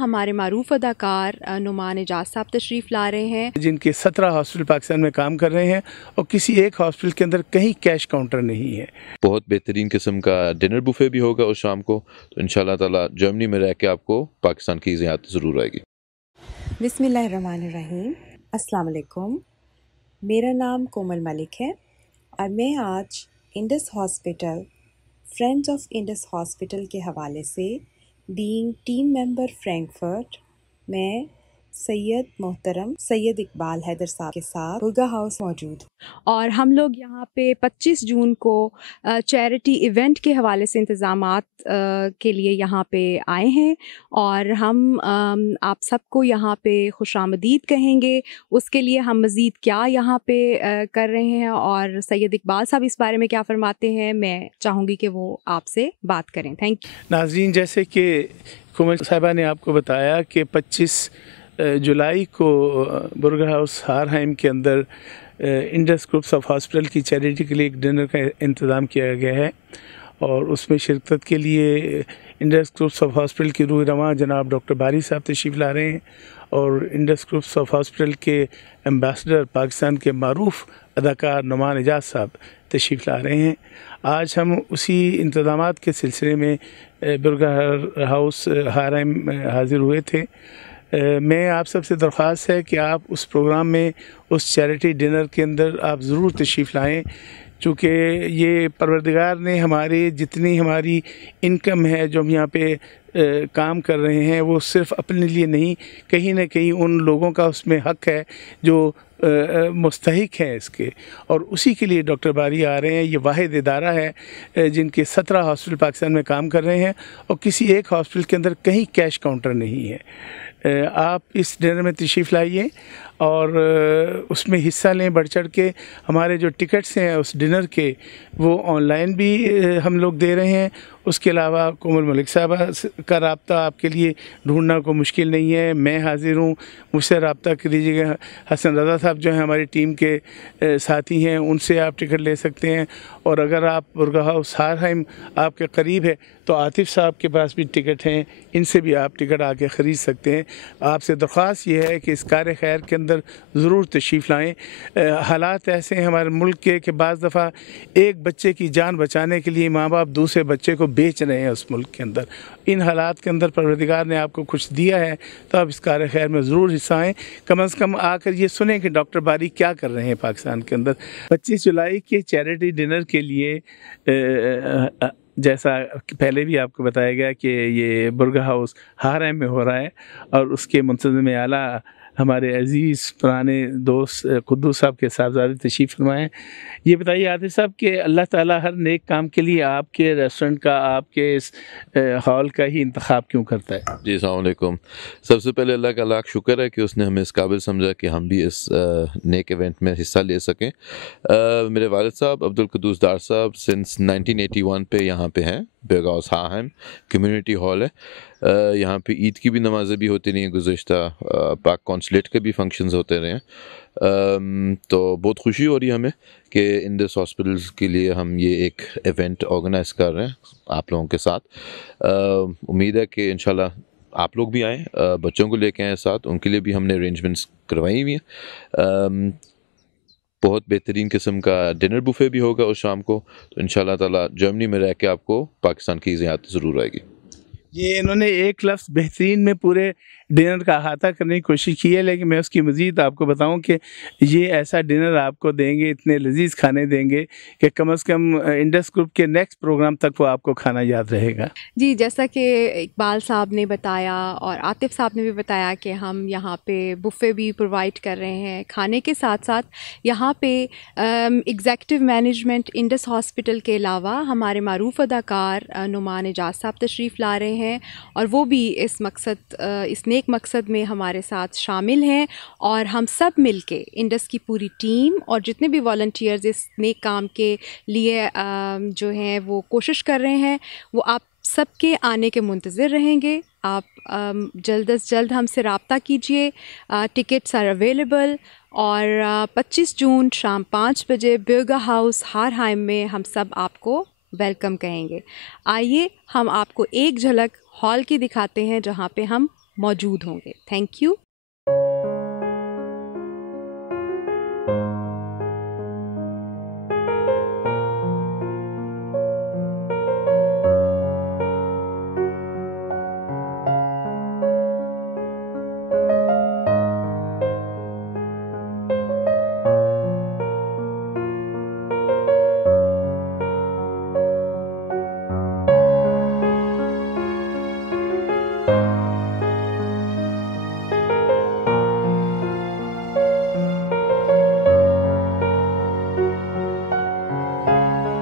ہمارے معروف اداکار نعمان اعجاز صاحب تشریف لا رہے ہیں، جن کے 17 ہاسپٹل پاکستان میں کام کر رہے ہیں اور کسی ایک ہاسپٹل کے اندر کہیں کیش کاؤنٹر نہیں ہے۔ بہت بہترین قسم کا ڈنر بوفے بھی ہوگا اس شام کو، تو انشاءاللہ تعالی جرمنی میں رہ کے آپ کو پاکستان کی زیارت ضرور آئے گی۔ بسم اللہ الرحمن الرحیم۔ السلام علیکم، میرا نام کومل ملک ہے اور میں آج Indus hospital, friends of Indus hospital کے حوالے سے بینگ ٹیم ممبر فرینکفرٹ میں سید محترم سید اقبال حیدر صاحب کے ساتھ برگا ہاؤس موجود ہوں۔ اور ہم لوگ یہاں پہ 25 جون کو چیریٹی ایونٹ کے حوالے سے انتظامات کے لیے یہاں پہ آئے ہیں، اور ہم آپ سب کو یہاں پہ خوش آمدید کہیں گے۔ اس کے لیے ہم مزید کیا یہاں پہ کر رہے ہیں اور سید اقبال صاحب اس بارے میں کیا فرماتے ہیں، میں چاہوں گی کہ وہ آپ سے بات کریں۔ Thank you. ناظرین، جیسے کہ کومل صاحبہ نے آپ کو بتایا کہ 25 جولائی کو برگر ہاؤس ہارہائم کے اندر انڈس گروپس آف ہاسپٹل کی چیریٹی کے لیے ایک ڈنر کا انتظام کیا گیا ہے، اور اس میں شرکت کے لیے انڈس گروپس آف ہاسپٹل کی روح رواں جناب ڈاکٹر باری صاحب تشریف لا رہے ہیں، اور انڈس گروپس آف ہاسپٹل کے ایمبیسڈر پاکستان کے معروف اداکار نعمان اعجاز صاحب تشریف لا رہے ہیں۔ آج ہم اسی انتظامات کے سلسلے میں برگر ہاؤس ہارہائم میں حاضر ہوئے تھے۔ میں آپ سب سے درخواست ہے کہ آپ اس پروگرام میں، اس چیریٹی ڈنر کے اندر آپ ضرور تشریف لائیں، چونکہ یہ پروردگار نے جتنی ہماری انکم ہے جو ہم یہاں پہ کام کر رہے ہیں، وہ صرف اپنے لیے نہیں، کہیں نہ کہیں ان لوگوں کا اس میں حق ہے جو مستحق ہیں اس کے، اور اسی کے لیے ڈاکٹر باری آ رہے ہیں۔ یہ واحد ادارہ ہے جن کے 17 ہاسپٹل پاکستان میں کام کر رہے ہیں اور کسی ایک ہاسپٹل کے اندر کہیں کیش کاؤنٹر نہیں ہے۔ آپ اس ڈنر میں تشریف لائیے اور اس میں حصہ لیں بڑھ چڑھ کے۔ ہمارے جو ٹکٹس ہیں اس ڈنر کے، وہ آن لائن بھی ہم لوگ دے رہے ہیں۔ اس کے علاوہ کومل ملک صاحبہ کا رابطہ آپ کے لیے ڈھونڈنا کوئی مشکل نہیں ہے، میں حاضر ہوں، مجھ سے رابطہ کریجیے گا۔ حسن رضا صاحب جو ہیں ہماری ٹیم کے ساتھی ہیں، ان سے آپ ٹکٹ لے سکتے ہیں، اور اگر آپ برگا ہاؤس ہارہائم آپ کے قریب ہے تو عاطف صاحب کے پاس بھی ٹکٹ ہیں، ان سے بھی آپ ٹکٹ آ کے خرید سکتے ہیں۔ آپ سے درخواست یہ ہے کہ اس کار خیر کے اندر ضرور تشریف لائیں۔ حالات ایسے ہیں ہمارے ملک کے کہ بعض دفعہ ایک بچے کی جان بچانے کے لیے ماں باپ دوسرے بچے کو بیچ رہے ہیں اس ملک کے اندر۔ ان حالات کے اندر پروردگار نے آپ کو کچھ دیا ہے تو آپ اس کار خیر میں ضرور حصہ آئیں، کم از کم آ کر یہ سنیں کہ ڈاکٹر باری کیا کر رہے ہیں پاکستان کے اندر۔ 25 جولائی کے چیریٹی ڈنر کے لیے جیسا پہلے بھی آپ کو بتایا گیا کہ یہ برگا ہاؤس ہارہائم میں ہو رہا ہے، اور اس کے منتظم اعلیٰ ہمارے عزیز پرانے دوست قدوس صاحب کے صاحبزادے تشریف فرمائے ہیں۔ یہ بتائیے عادل صاحب کہ اللہ تعالیٰ ہر نیک کام کے لیے آپ کے ریسٹورنٹ کا، آپ کے اس ہال کا ہی انتخاب کیوں کرتا ہے؟ جی السلام علیکم۔ سب سے پہلے اللہ کا لاکھ شکر ہے کہ اس نے ہمیں اس قابل سمجھا کہ ہم بھی اس نیک ایونٹ میں حصہ لے سکیں۔ میرے والد صاحب عبدالقدوس ڈار صاحب سنس 1981 پہ یہاں پہ ہیں۔ برگا ہاؤس ہارہائم کمیونٹی ہال ہے۔ یہاں پہ عید کی بھی نمازیں بھی ہوتی رہی ہیں، گزشتہ پاک کونسلیٹ کے بھی فنکشنز ہوتے رہے ہیں۔ تو بہت خوشی ہو رہی ہے ہمیں کہ انڈس ہاسپٹلز کے لیے ہم یہ ایک ایونٹ آرگنائز کر رہے ہیں آپ لوگوں کے ساتھ۔ امید ہے کہ انشاءاللہ آپ لوگ بھی آئیں، بچوں کو لے کے آئیں ساتھ، ان کے لیے بھی ہم نے ارینجمنٹس کروائی ہوئی ہیں۔ بہت بہترین قسم کا ڈنر بوفے بھی ہوگا اس شام کو، تو انشاءاللہ تعالی جرمنی میں رہ کے آپ کو پاکستان کی زیارت ضرور آئے گی۔ یہ انہوں نے ایک لفظ بہترین میں پورے ڈنر کا احاطہ کرنے کی کوشش کی ہے، لیکن میں اس کی مزید آپ کو بتاؤں کہ یہ ایسا ڈنر آپ کو دیں گے، اتنے لذیذ کھانے دیں گے کہ کم از کم انڈس گروپ کے نیکسٹ پروگرام تک وہ آپ کو کھانا یاد رہے گا۔ جی، جیسا کہ اقبال صاحب نے بتایا اور عاطف صاحب نے بھی بتایا کہ ہم یہاں پہ بفے بھی پرووائڈ کر رہے ہیں۔ کھانے کے ساتھ ساتھ یہاں پہ ایگزیکٹو مینجمنٹ انڈس ہاسپٹل کے علاوہ ہمارے معروف اداکار نعمان اعجاز صاحب تشریف لا رہے ہیں، اور وہ بھی اس نیک مقصد میں ہمارے ساتھ شامل ہیں، اور ہم سب مل کے انڈس کی پوری ٹیم اور جتنے بھی والنٹیئرز اس نیک کام کے لیے جو ہیں وہ کوشش کر رہے ہیں، وہ آپ سب کے آنے کے منتظر رہیں گے۔ آپ جلد از جلد ہم سے رابطہ کیجیے، ٹکٹس آر اویلیبل، اور 25 جون شام 5 بجے برگا ہاؤس ہارہائم میں ہم سب آپ کو ویلکم کہیں گے۔ آئیے ہم آپ کو ایک جھلک ہال کی دکھاتے ہیں جہاں پہ ہم موجود ہوں گے. Thank you.